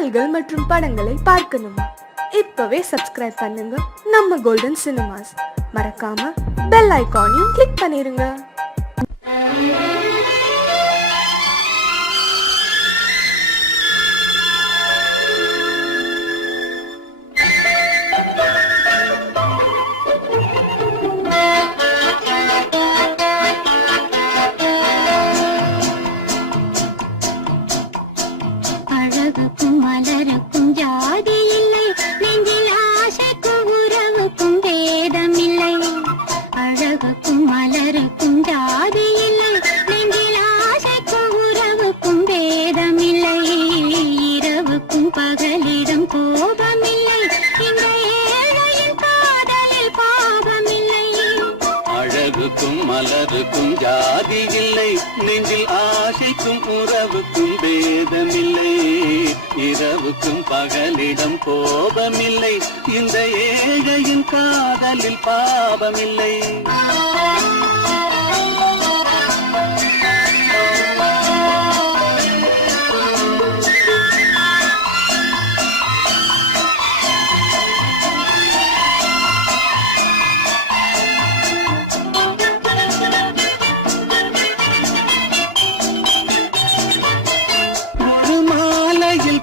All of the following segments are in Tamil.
பாடல்கள் மற்றும் படங்களை பார்க்கணுமா? இப்பவே சப்ஸ்கிரைப் பண்ணுங்க நம்ம கோல்டன் சினிமாஸ். மறக்காம பெல் ஐகானையும் கிளிக் பண்ணிருங்க. மலருக்கும் ஜாதி இல்லை, நெஞ்சில் ஆசைக்கும் உறவுக்கும் பேதமில்லை. இரவுக்கும் பகலிடம் கோபமில்லை, இந்த ஏழையின் காதலில் பாவமில்லை.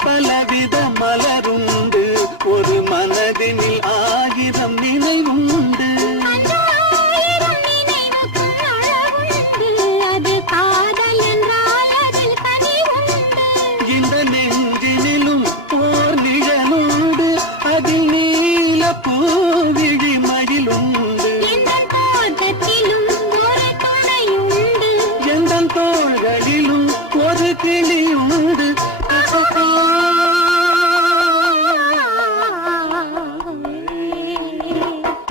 பலவித மலருண்டு, ஒரு மனதினில் 1000 நினைவுண்டு. இந்த நெஞ்சினிலும் போர் நிழலுண்டு, அதில் நீல பூவிழி மகிழுண்டு. எந்த தோள்களிலும் ஒரு கிளியுண்டு.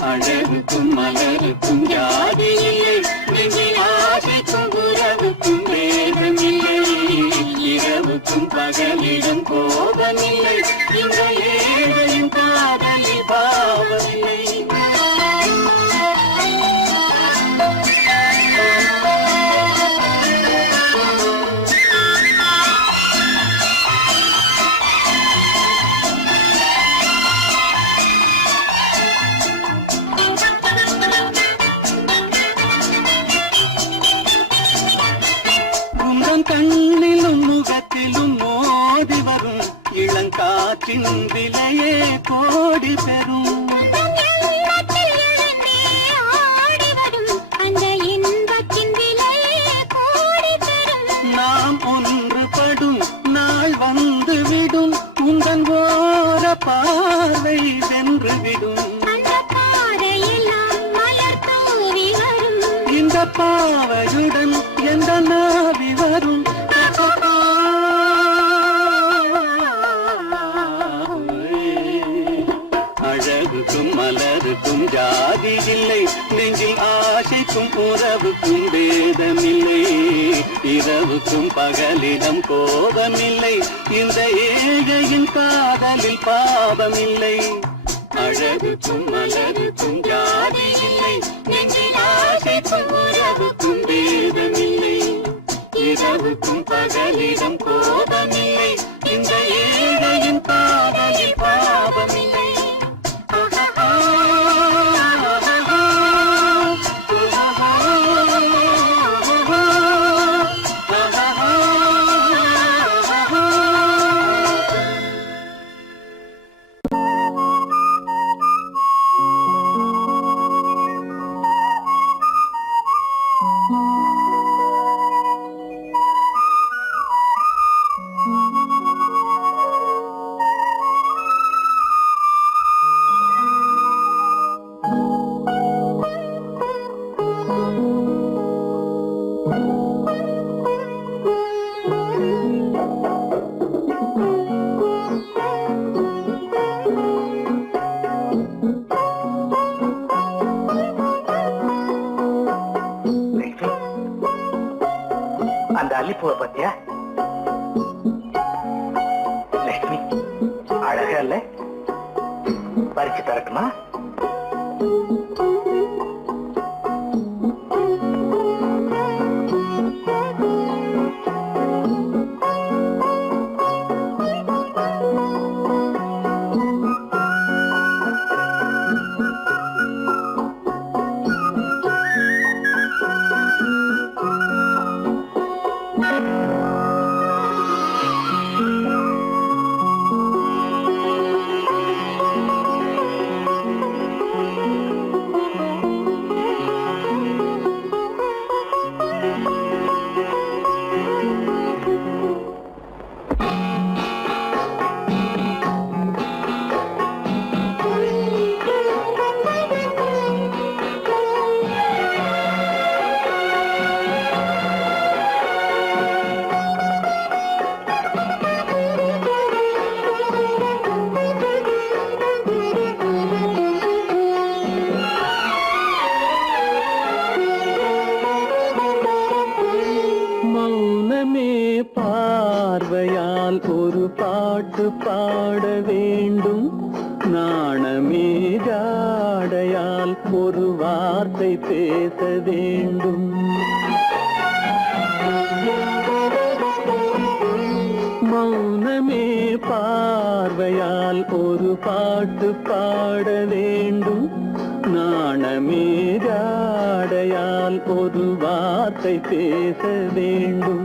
அழகுக்கும் மலருக்கும் ஜாதி இல்லை, நெஞ்சில் ஆசைக்கும் உறவுக்கும் வேதமில்லை. இரவுக்கும் பகலிடம் கோபமில்லை, இந்த ஏழையின் காதலில் பாவமில்லை. கண்ணிலும் முகத்திலும் மோதி வரும் இளங்காற்றின் விலையே கோடி பெறும். நாம் ஒன்றுபடும் நாள் வந்துவிடும், உந்தன் ஓர பார்வை வென்றுவிடும். இந்த பாவையுடன் எந்த நாவி வரும். அழகுக்கும் மலருக்கும் ஜாதி இல்லை, நெஞ்சில் ஆசைக்கும் உறவுக்கும் பேதமில்லை. இரவுக்கும் பகலிடம் கோபமில்லை, இந்த ஏழையின் காதலில் பாவமில்லை. அழகுக்கும் மலருக்கும் ஜாதி இல்லை, நெஞ்சில் ஆசைக்கும் உறவுக்கும் பேதமில்லை. இரவுக்கும் பகலிடம் கோபமில்லை, இந்த ஏழையின் காதலில் பாவமில்லை. அந்த அல்லிப்பூவை பத்தியா லட்சுமி? அழகா இல்ல? பறிச்சு தரட்டுமா? பாட வேண்டும். நாணமே ஜாடையால் ஒரு வார்த்தை பேச வேண்டும். மௌனமே பார்வையால் ஒரு பாட்டு பாட வேண்டும். நாணமே ஜாடையால் ஒரு வார்த்தை பேச வேண்டும்.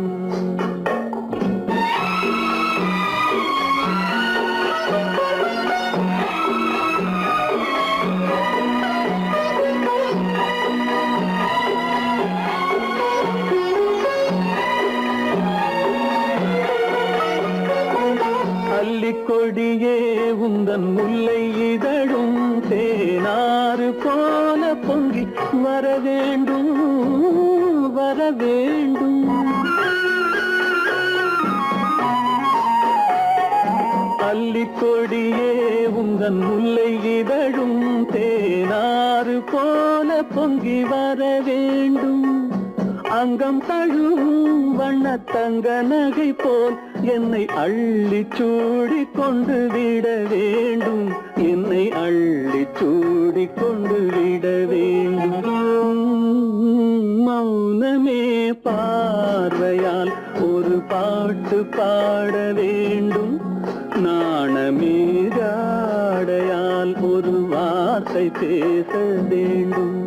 கொடியே உந்தன் முல்லை இதழும் தேனாறு போல பொங்கி வர வேண்டும், வர வேண்டும். அல்லிக்கொடியே உந்தன் முல்லை இதழும் தேனாறு போல பொங்கி வர வேண்டும். அங்கம் தழுவும் வண்ணத்தங்க நகை போல் என்னை அள்ளி சூடி கொண்டு விட வேண்டும். என்னை அள்ளி சூடி கொண்டு விட வேண்டும். மௌனமே பார்வையால் ஒரு பாட்டு பாட வேண்டும். நாணமே ஜாடையால் ஒரு வார்த்தை பேச வேண்டும்.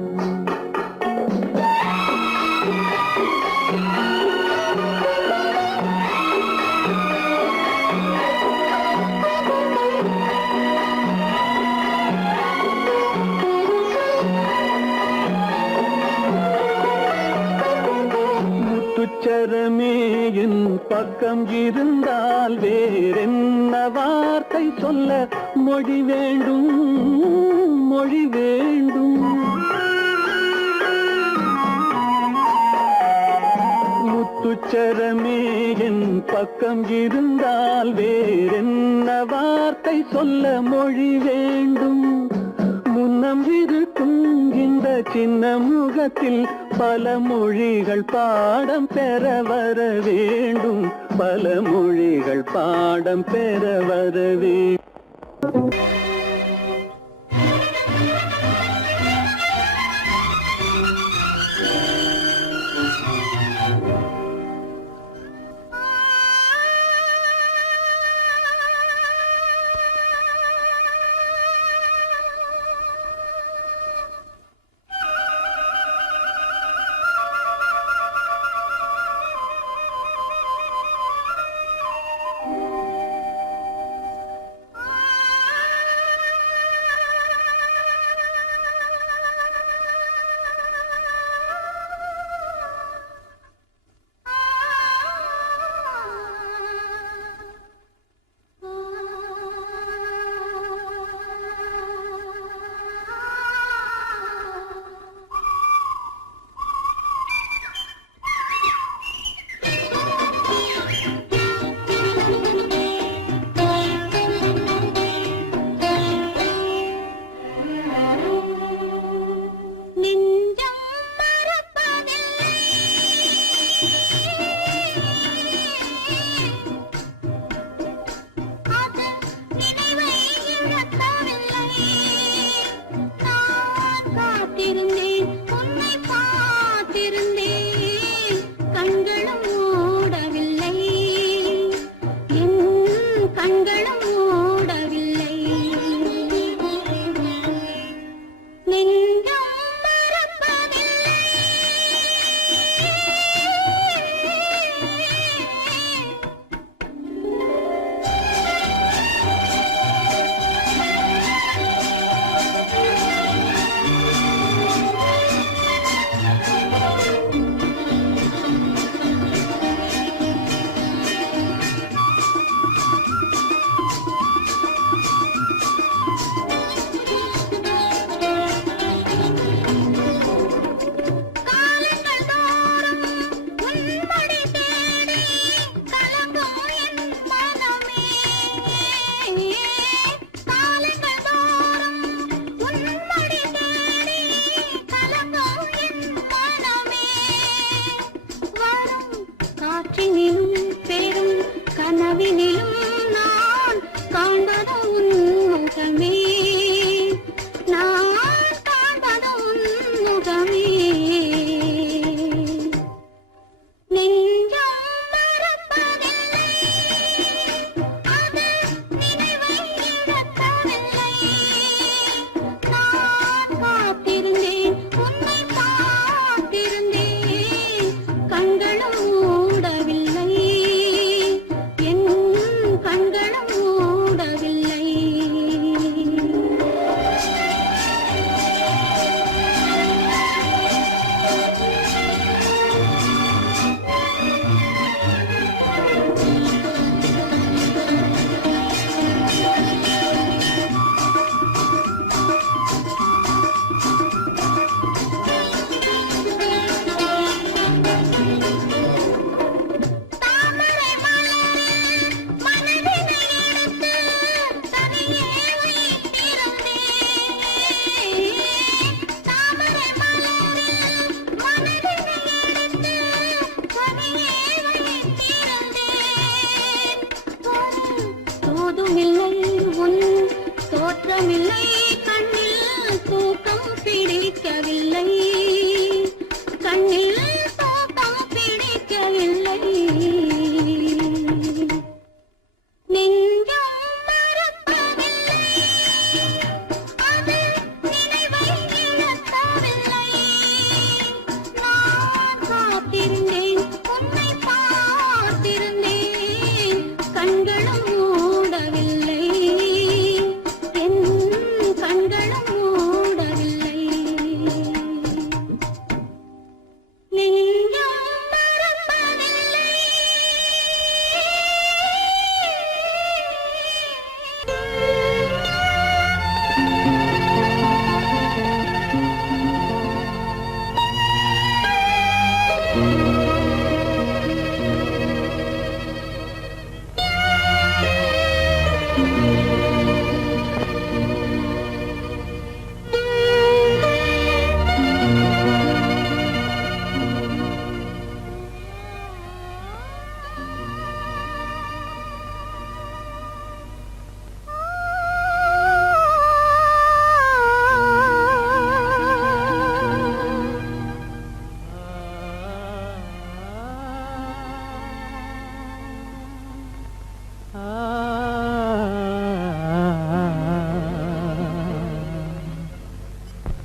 முத்துச்சரமே என் பக்கம் இருந்தால் வேறென்ன வார்த்தை சொல்ல மொழி வேண்டும், மொழி வேண்டும். முத்துச்சரமே என் பக்கம் இருந்தால் வேறென்ன வார்த்தை சொல்ல மொழி வேண்டும். முன்னம் இருக்கும் இந்த சின்ன முகத்தில் பல மொழிகள் பாடம் பெற வர வேண்டும். பல மொழிகள் பாடம் பெற வர வேண்டும். காண்பதும் உன் முகமே, நான் காண்பதும் உன் முகமே. நெஞ்சம் மறப்பதில்லை, அது நினைவை இழக்கவில்லை. நான் காத்திருந்தேன், உன்னை பார்த்திருந்தேன், கண்களும் மூடவில்லை, என் கண்களும் மூடவில்லை. தாமரை மலரில் மனதினை எடுத்து தனியே வைத்திருந்தேன். தாமரை மலரில் மனதினை எடுத்து தனியே வைத்திருந்தேன். தோதுமில்லை உன் தோற்றமில்லை, கண்ணில் தூக்கம் பிடிக்கவில்லை, கண்ணில் தூக்கம் பிடிக்கவில்லை. நெஞ்சம் மறப்பதில்லை, அது நினைவை இழக்கவில்லை. நான் காத்திருந்தேன், உன்னை பார்த்திருந்தேன், கண்களும் மூடவில்லை, என் கண்களும் மூடவில்லை. நெஞ்சம் மறப்பதில்லை.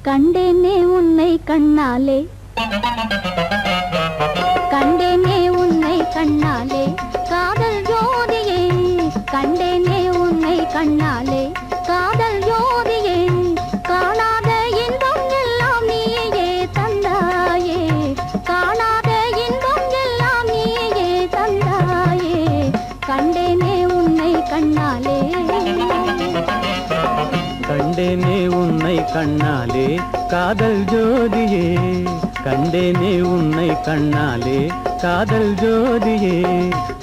கண்டேனே உன்னை கண்ணாலே, கண்டேனே உன்னை கண்ணாலே, காதல் ஜோதியே, கண்டேனே உன்னை கண்ணாலே, காதல் ஜோதியே, காணாத இன்பம் எல்லாம் நீயே தந்தாயே, காணாத இன்பம் எல்லாம் நீயே தந்தாயே, கண்டேனே உன்னை கண்ணாலே. கண்டேனே உன்னை கண்ணாலே காதல் ஜோதியே, கண்டேனே உன்னை கண்ணாலே காதல் ஜோதியே,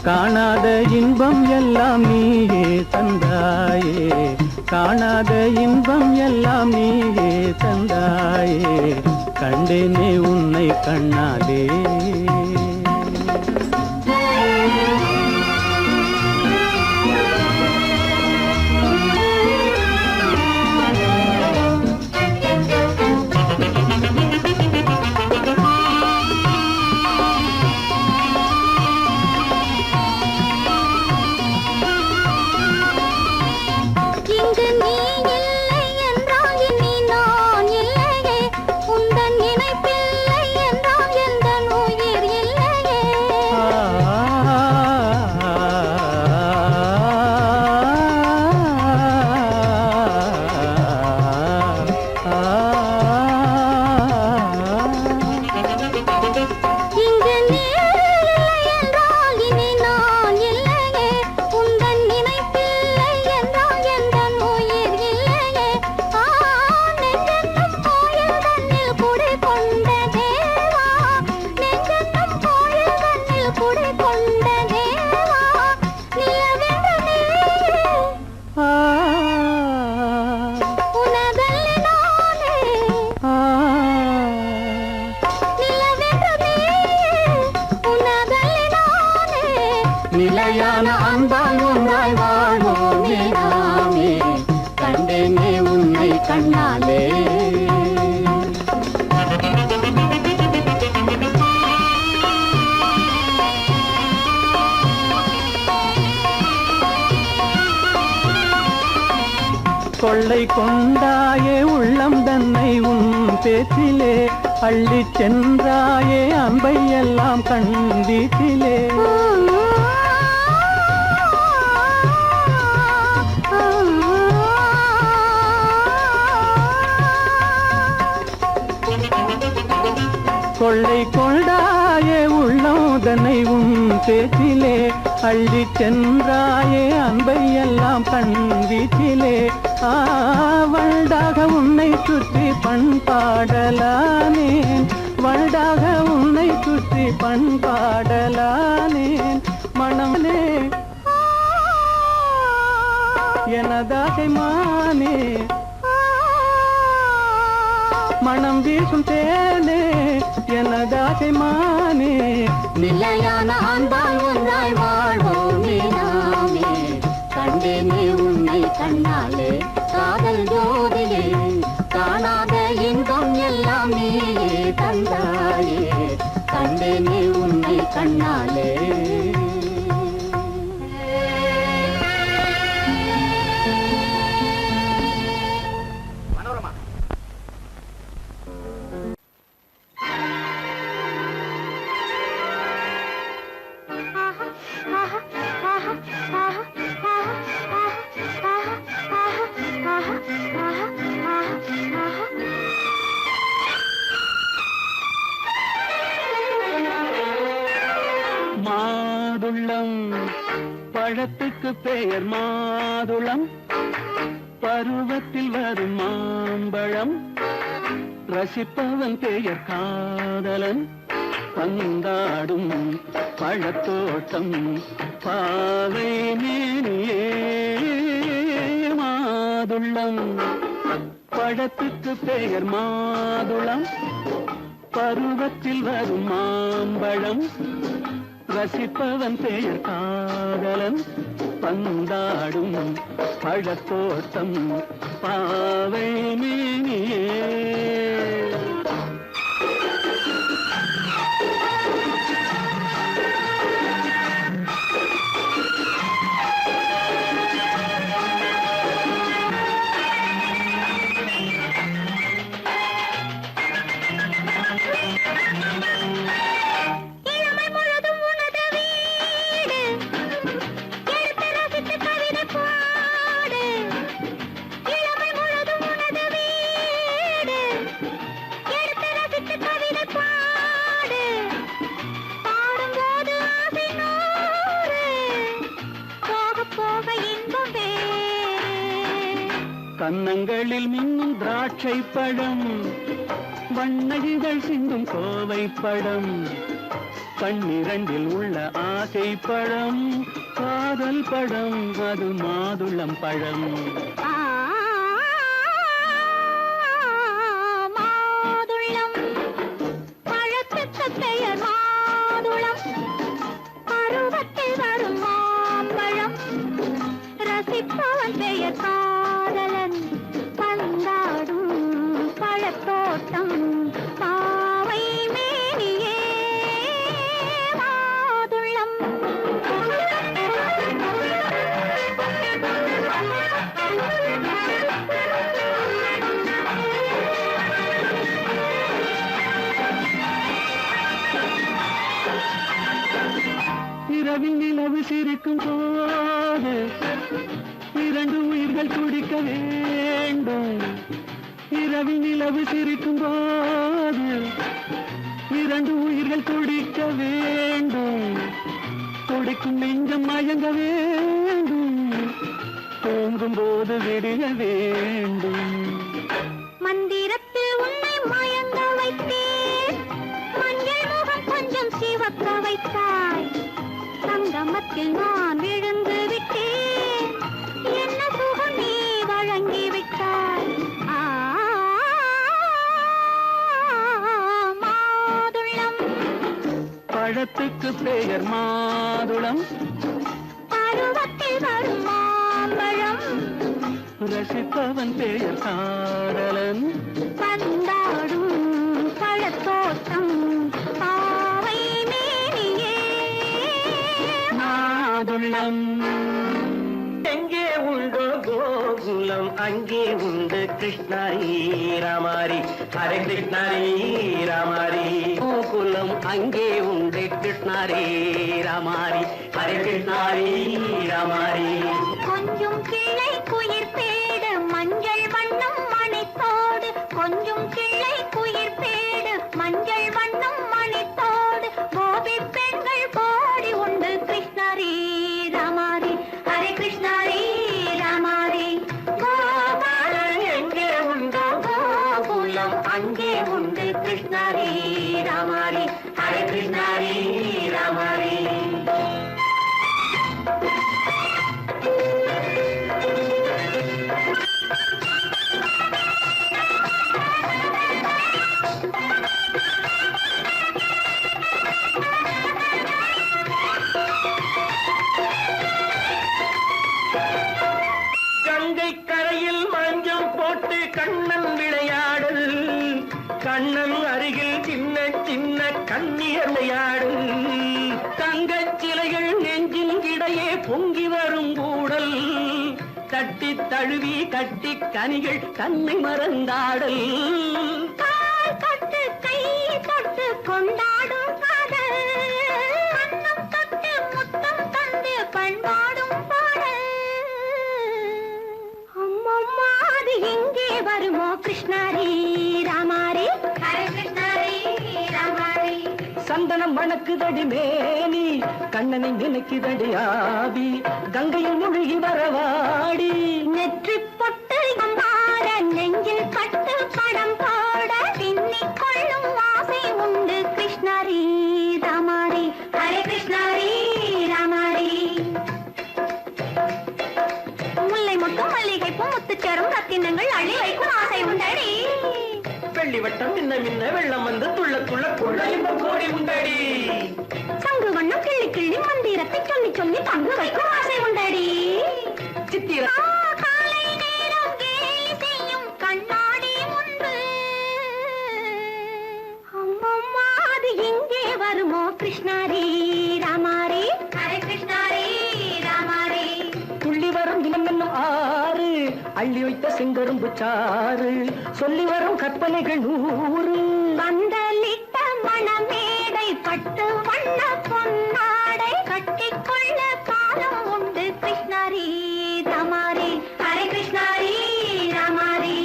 காணாத இன்பம் எல்லாம் நீயே தந்தாயே, காணாத இன்பம் எல்லாம் நீயே தந்தாயே, கண்டேனே உன்னை கண்ணாலே. இங்கு நீ இல்லை என்றால் இனி நான் இல்லையே, உந்தன் நினைப்பில்லை என்றால் எந்த உயிர் ராமே கண்டேனே உன்னை கண்ணாலே கொள்ளை கொண்டாயே உள்ளம் தன்னை உன் பேச்சிலே அள்ளி சென்றாயே அன்பை எல்லாம் கண் வீட்டிலே கொள்ளை கொண்டாயே உள்ளம் தன்னை உன் பேச்சிலே அள்ளி சென்றாயே அன்பை எல்லாம் கண் வீட்டிலே வண்டாக உன்னை சுற்றி பண்பாடலானேன் வண்டாக உன்னை சுற்றி பண்பாடலானேன் மனமே எனதாகை மானே மனம் வீசும் தேனே எனதாகை மானே நிலையான அன்பால் ஒன்றாய் வாழ்வோமே நாமே கண்டேனே உன்னை கண்ணாலே காதல் ஜோதியே காணாத இன்பம் எல்லாம் நீயே தந்தாயே கண்டேனே உன்னை கண்ணாலே மாதுளம் பழத்துக்கு பெயர் மாதுளம் பருவத்தில் வரும் மாம்பழம் ரசிப்பவன் பெயர் காதலன் பந்தாடும் பழத்தோட்டம் பாவை மேனியே மாதுளம் பழத்துக்கு பெயர் மாதுளம் பருவத்தில் வரும் மாம்பழம் ரசிப்பவன் பெயர் காதலன் பந்தாடும் பழத்தோட்டம் பாவை மேனியே கன்னங்களில் மின்னும் திராட்சை பழம் வண்ணகிகள் சிந்தும் கோவை பழம் கண்ணிரண்டில் உள்ள ஆசை பழம் காதல் பழம் அது மாதுளம் பழம் மாதுளம் பழத்துக்கு பெயர் மாதுளம் பருவத்தில் வரும் மாம்பழம் ரசிப்பவன் பெயர் காதலன் பந்தாடும் பழத்தோட்டம் பாவை மேனியே மாதுளம் இரவில் நிலவு சிரிக்கும் போது இரண்டு உயிர்கள் துடிக்க வேண்டும் இரவில் நிலவு சிரிக்கும் போது இரண்டு உயிர்கள் துடிக்க வேண்டும் துடிக்கும் நெஞ்சம் மயங்க வேண்டும் தூங்கும் போது விடிய வேண்டும் மந்திரத்தில் உன்னை மயங்க வைத்தேன் மஞ்சள் முகம் கொஞ்சம் சிவக்க வைத்தாய் சங்கமத்தில் நான் விழுந்து விட்டேன் என்ன சுகம் நீ வழங்கி விட்டாய் மாதுளம் பழத்துக்கு பெயர் மாதுளம் பருவத்தில் வரும் மாம்பழம் ரசிப்பவன் பெயர் காதலன். பந்தாடும் பழத்தோட்டம் பாவை மேனியே நாதுள்ளம். எங்கே உண்டோ கோகுலம் அங்கே உண்டு கிருஷ்ணாரி ராமாரி. ஹரே கிருஷ்ணாரி ராமாரி. கோகுலம் அங்கே உண்டு கிருஷ்ணாரி ராமாரி. ஹரே கிருஷ்ணாரி ராமாரி. கொஞ்சம் கிளை குயிர் பேடு மஞ்சள் வண்ணம் மணித்தோடு கொஞ்சம் கிளை குயிர் பேடு மஞ்சள் வண்ணம் மணித்தோடு கோபி பெண்கள் கோடி உண்டு கிருஷ்ணாரி ராமாரி. ஹரே கிருஷ்ணாரி ராமாரி. கோபாலன் எங்கே உண்டோ கோகுலம் அங்கே உண்டு கிருஷ்ணாரி ராமாரி. ஹரே கிருஷ்ணாரி ராமாரி. கங்கை கரையில் மஞ்சள் போட்டு கண்ணன் விளையாடல். கண்ணன் அருகில் சின்ன சின்ன கண்ணியர் விளையாடல். தங்கச் சிலைகள் நெஞ்சின் இடையே பொங்கி வரும் கூடல். தட்டி தழுவி கட்டி கனிகள் தன்னை மறந்தாடல். கால் தொட்டு கை தொட்டு கொண்டாடும் காதல் கண்ணம் தொட்டு முத்தம் தந்து பண்பாடும் பாடல். அம்மம்மா அது எங்கே வருமோ கிருஷ்ணாரி ராமாரி. ஹரே கிருஷ்ணாரி ராமாரி. சந்தனம் வணக்குதடி மேனி கண்ணனை நினைக்குதடி ஆவி. கங்கையில் முழுகி வரவாடி. நெற்றி பொட்டு அம்மாற நெஞ்சில் பட்டு படம் போட பின்னிக் கொள்ளும் ஆசை உண்டு கிருஷ்ணாரி ராமாரி. ஹரே கிருஷ்ணாரி ராமாரி. முல்லை மொட்டும் மல்லிகை பூ முத்துச்சேரும் ரத்தினங்கள் அள்ளி வைக்கும் ஆசை உண்டடி. வெள்ளி வட்டம் மின்ன மின்ன வெள்ளம் வந்து துள்ள துள்ள கொள்ள இன்பம் கோடி உண்டடி. சங்கு வண்ணம் கிள்ளி கிள்ளி மந்திரத்தை சொல்லி சொல்லி பங்கு வைக்கும் ஆசை உண்டடி. சித்திர காலை நேரம் கேலி செய்யும் கண்ணாடி முன்பு அம்மம்மா அது எங்கே வருமோ கிருஷ்ணாரி ராமாரி. ஹரே கிருஷ்ணாரி ராமாரி. துள்ளி வரும் தினம் என்னும் ஆறு அள்ளி வைத்த செங்கரும்பு சாறு. சொல்லி வரும் கற்பனைகள் 100. பந்தலிட்ட மணமேடை பட்டு வண்ண பொன்னாடை கட்டிக்கொள்ள காலம் உண்டு கிருஷ்ணாரி ராமாரி. ஹரே கிருஷ்ணாரி ராமாரி.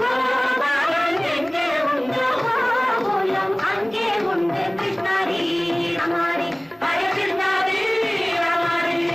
கோபாலன் எங்கே உண்டோ கோகுலம் அங்கே உண்டு கிருஷ்ணாரி ராமாரி. ஹரே கிருஷ்ணாரி ராமாரி.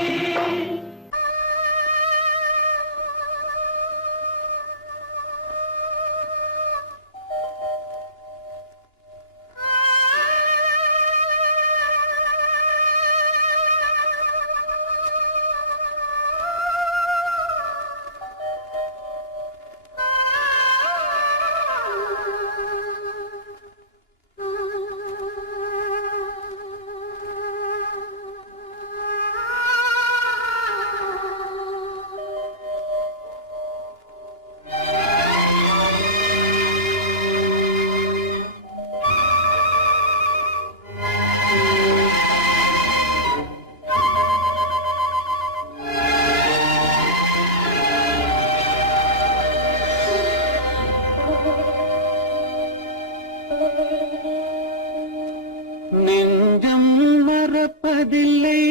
நெஞ்சம் மறப்பதில்லை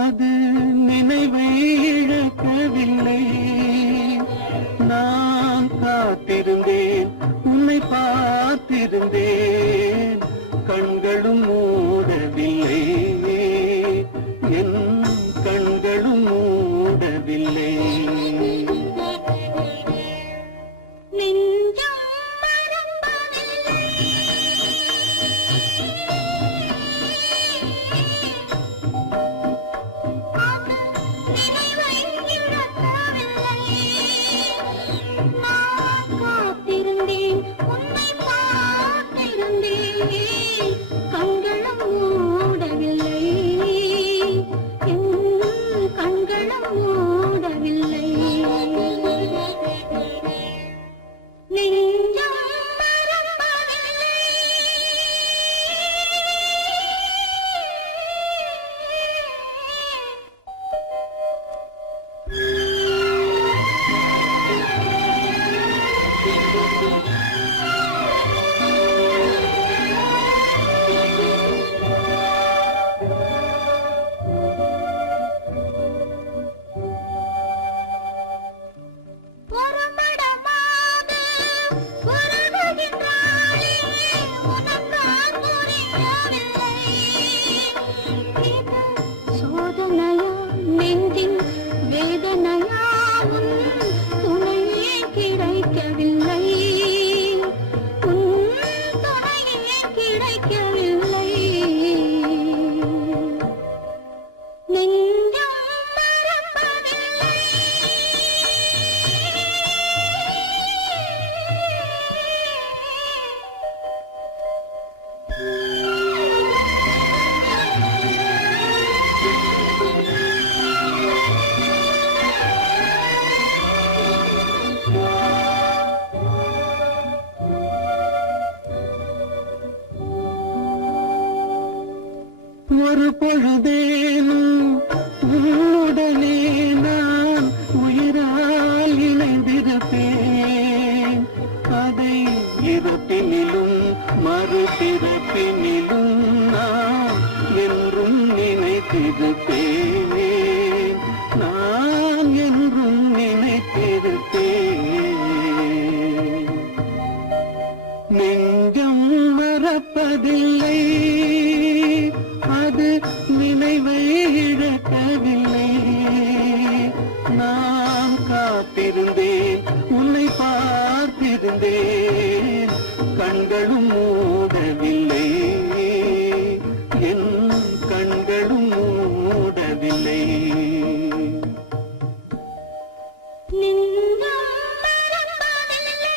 அது நினைவை இழக்கவில்லை. நான் காத்திருந்தேன் உன்னை பார்த்திருந்தேன் கண்களும் மூடவில்லை. என் கண்களும் மூடவில்லை. நெஞ்சம் மறப்பதில்லை. சோதனையா நெஞ்சின் வேதனையா உன் துணையே கிடைக்கவில்லை உன் துணையே கிடைக்கவில்லை நெஞ்சம் மறப்பதில்லை ஒரு பொழுதேனும் உன்னுடனே நான் உயிரால் இணைந்திருப்பேன் அதை இருப்பினிலும் மறுபிறப்பினிலும் நான் என்றும் நினைத்திருப்பேன் நான் என்றும் நினைத்திருப்பேன் நெஞ்சம் மறப்பதில்லை அது நினைவை இழக்கவில்லை நான் காத்திருந்தேன் உன்னை பார்த்திருந்தேன் கண்களும் மூடவில்லை என் கண்களும் மூடவில்லை நெஞ்சம் மறப்பதில்லை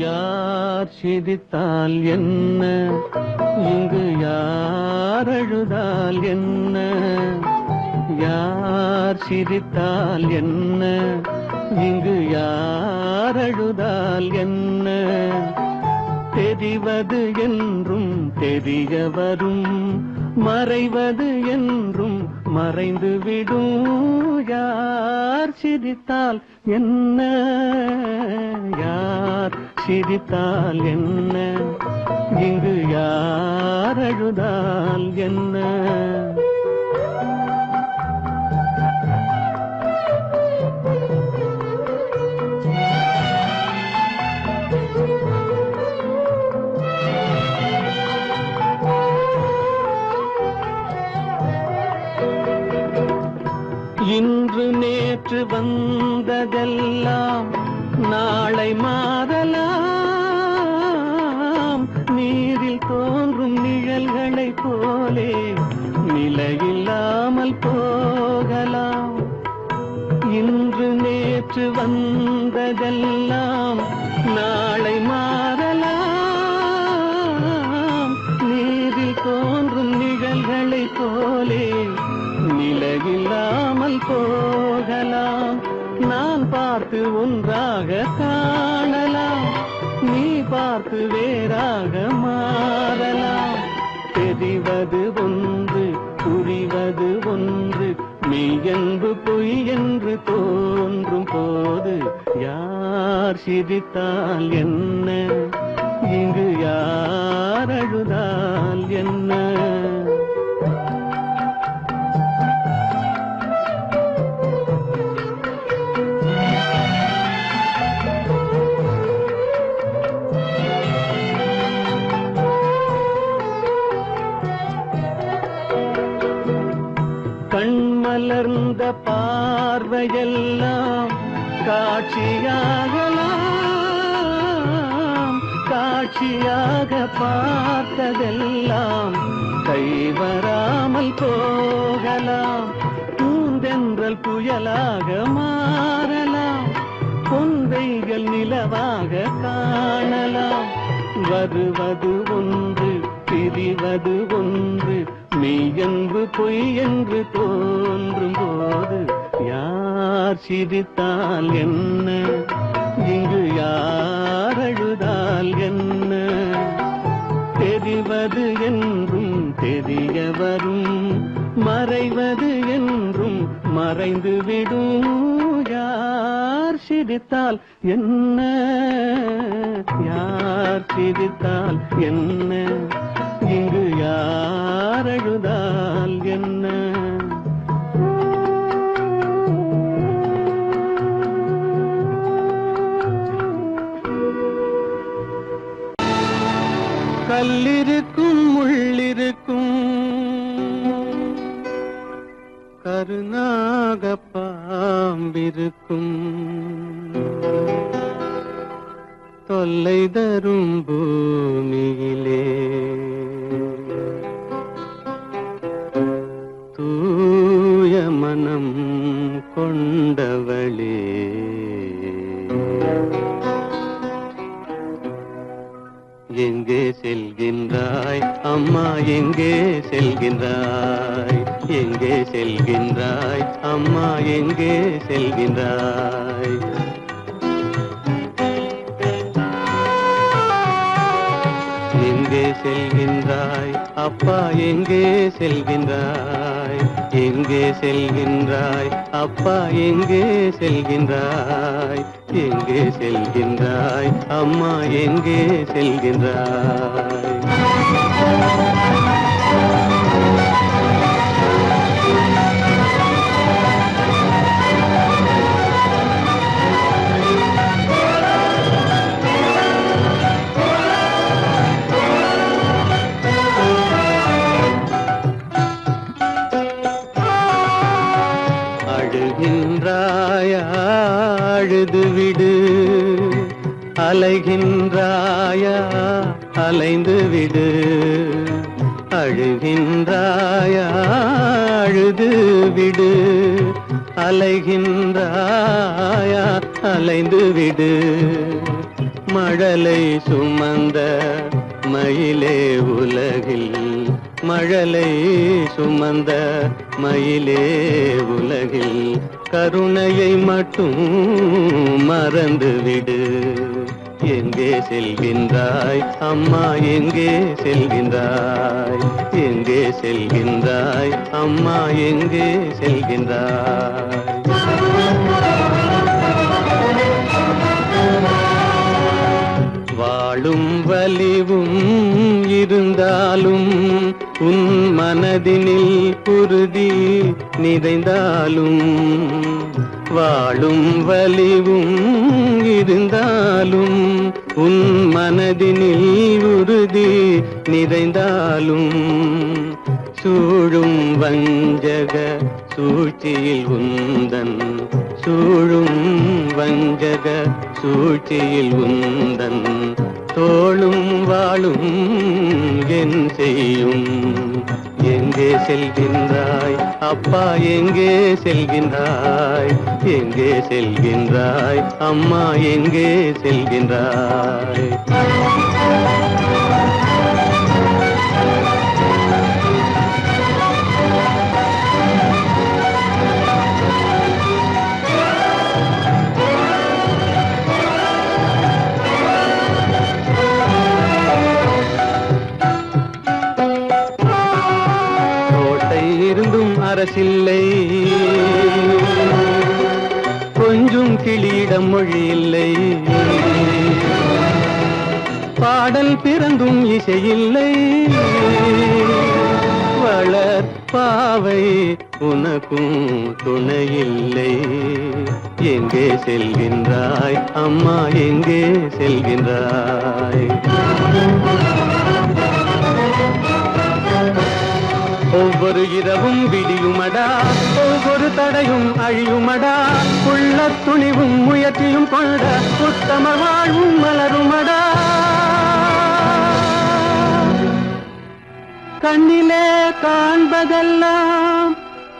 யார் சிரித்தால் என்ன இங்கு யார் அழுதால் என்ன யார் சிரித்தால் என்ன இங்கு யார் அழுதால் என்ன தெரிவது என்றும் தெரிய வரும் மறைவது என்றும் மறைந்து விடும் யார் சிரித்தால் என்ன யார் சிரித்தால் என்ன இங்கு யார் அழுதால் என்ன இன்று நேற்று வந்ததெல்லாம் நாளை மாறலாம் நீரில் தோன்றும் நிழல்களைப் போலே நிலையில்லாமல் போகலாம் இன்று நேற்று வந்ததெல்லாம் நாளை மாறலாம் நீரில் தோன்றும் நிழல்களைப் போலே நிலையில்லாமல் போகலாம் நான் பார்த்து ஒன்றாக காணலாம் நீ பார்த்து வேறாக மாறலாம் தெரிவது ஒன்று புரிவது ஒன்று மெய்யென்பு பொய் என்று தோன்றும் போது யார் சிரித்தால் என்ன இங்கு யார் அழுதால் என்ன கண்மலர்ந்த பார்வையெல்லாம் காட்சியாகலாம் காட்சியாக பார்த்ததெல்லாம் கைவராமல் போகலாம் பூந்தென்றல் புயலாக மாறலாம் பொந்தைகள் நிலவாக காணலாம் வருவது ஒன்று பிரிவது ஒன்று மெய்யென்பு பொய் என்று தோன்றும் போது யார் சிரித்தால் என்ன இங்கு யார் அழுதால் என்ன தெரிவது என்றும் தெரிய வரும் மறைவது என்றும் மறைந்து விடும் யார் சிரி சிரித்தால் என்ன, யார் சிரித்தால் என்ன, இங்கு யார் அழுதால் என்ன? கல்லிருக்கும் முள்ளிருக்கும் கருநாக பாம்பிருக்கும் தொல்லை தரும் பூமியிலே தூய மனம் கொண்டவளே, எங்கே செல்கின்றாய் அம்மா, எங்கே செல்கின்றாய், எங்கே செல்கின்றாய் அம்மா, எங்கே செல்கின்றாய்? எங்கே செல்கின்றாய் அப்பா, எங்கே செல்கின்றாய், எங்கே செல்கின்றாய் அப்பா, எங்கே செல்கின்றாய், எங்கே செல்கின்றாய் அம்மா, எங்கே செல்கின்றாய்? அழுகின்றாயா, அழுது விடு, அலைகின்றாயா, அலைந்து விடு. அழுகின்றாயா, அழுது விடு, அலைகின்றாயா, அலைந்து விடு. மழலை சுமந்த மயிலே உலகில், மழலை சுமந்த மயிலே உலகில் கருணையை மட்டும் மறந்துவிடு. எங்கே செல்கின்றாய் அம்மா, எங்கே செல்கின்றாய், எங்கே செல்கின்றாய் அம்மா, எங்கே செல்கின்றாய்? வாழும் வலிவும் இருந்தாலும், உன் மனதினில் உறுதி நிறைந்தாலும், வாழும் வலிவும் இருந்தாலும், உன் மனதினில் உறுதி நிறைந்தாலும், சூழும் வஞ்சக சூழ்ச்சியில் உந்தன், சூழும் வஞ்சக சூழ்ச்சியில் உந்தன் தோளும் வாழும் என் செய்யும். எங்கே செல்கின்றாய் அப்பா, எங்கே செல்கின்றாய், எங்கே செல்கின்றாய் அம்மா, எங்கே செல்கின்றாய்? அரசில்லை, கொஞ்சம் கிளியிடம் மொழி இல்லை, பாடல் பிறந்தும் இசையில்லை, வளர் பாவை உனக்கும் துணையில்லை. எங்கே செல்கின்றாய் அம்மா, எங்கே செல்கின்றாய்? ஒவ்வொரு இரவும் விடியுமடா, ஒவ்வொரு தடையும் அழியுமடா, உள்ள துணிவும் முயற்சியும் கொண்ட உத்தம வாழ்வும் மலருமடா. கண்ணிலே காண்பதெல்லாம்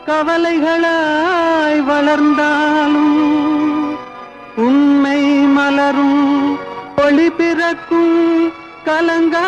கவலைகளாய் வளர்ந்தாலும், உண்மை மலரும் ஒளி பிறக்கும் கலங்கா